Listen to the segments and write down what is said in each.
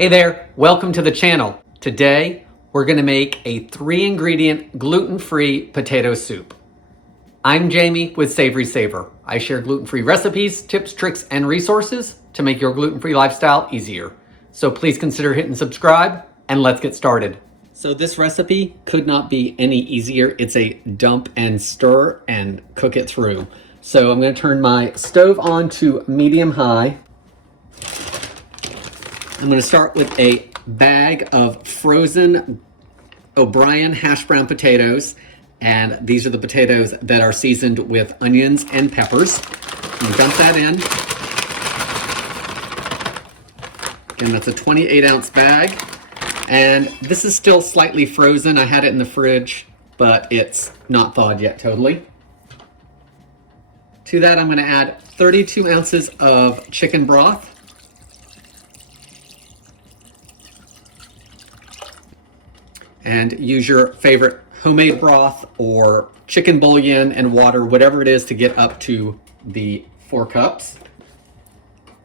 Hey there, welcome to the channel. Today, we're gonna make a 3-ingredient gluten-free potato soup. I'm Jamie with SavorySaver. I share gluten-free recipes, tips, tricks, and resources to make your gluten-free lifestyle easier. So please consider hitting subscribe, and let's get started. So this recipe could not be any easier. It's a dump and stir and cook it through. So I'm gonna turn my stove on to medium-high. I'm going to start with a bag of frozen O'Brien hash brown potatoes, and these are the potatoes that are seasoned with onions and peppers. I'm going to dump that in. Again, that's a 28-ounce bag, and this is still slightly frozen. I had it in the fridge, but it's not thawed yet totally. To that, I'm going to add 32 ounces of chicken broth. And use your favorite homemade broth or chicken bouillon and water, whatever it is, to get up to the 4 cups.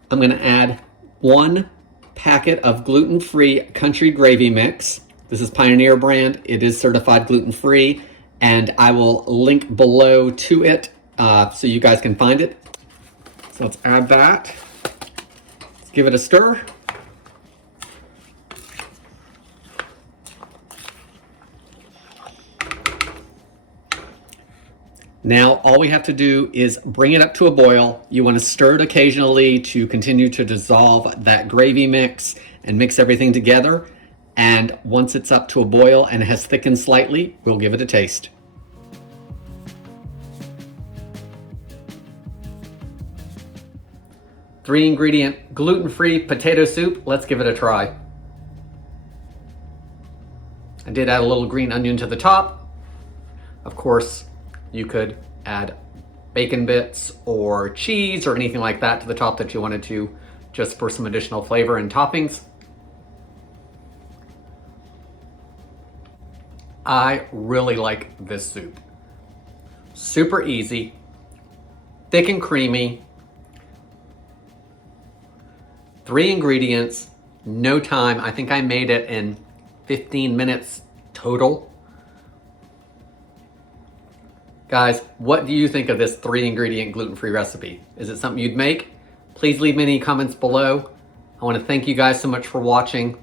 I'm going to add 1 packet of gluten-free country gravy mix. This is Pioneer brand. It is certified gluten-free, and I will link below to it so you guys can find it. So let's add that. Let's give it a stir. Now, all we have to do is bring it up to a boil. You want to stir it occasionally to continue to dissolve that gravy mix and mix everything together. And once it's up to a boil and it has thickened slightly, we'll give it a taste. Three-ingredient gluten-free potato soup. Let's give it a try. I did add a little green onion to the top. Of course, you could add bacon bits or cheese or anything like that to the top that you wanted to, just for some additional flavor and toppings. I really like this soup. Super easy, thick and creamy, 3 ingredients, no time. I think I made it in 15 minutes total. Guys, what do you think of this 3-ingredient gluten-free recipe? Is it something you'd make? Please leave me any comments below. I want to thank you guys so much for watching.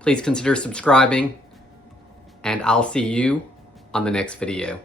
Please consider subscribing, and I'll see you on the next video.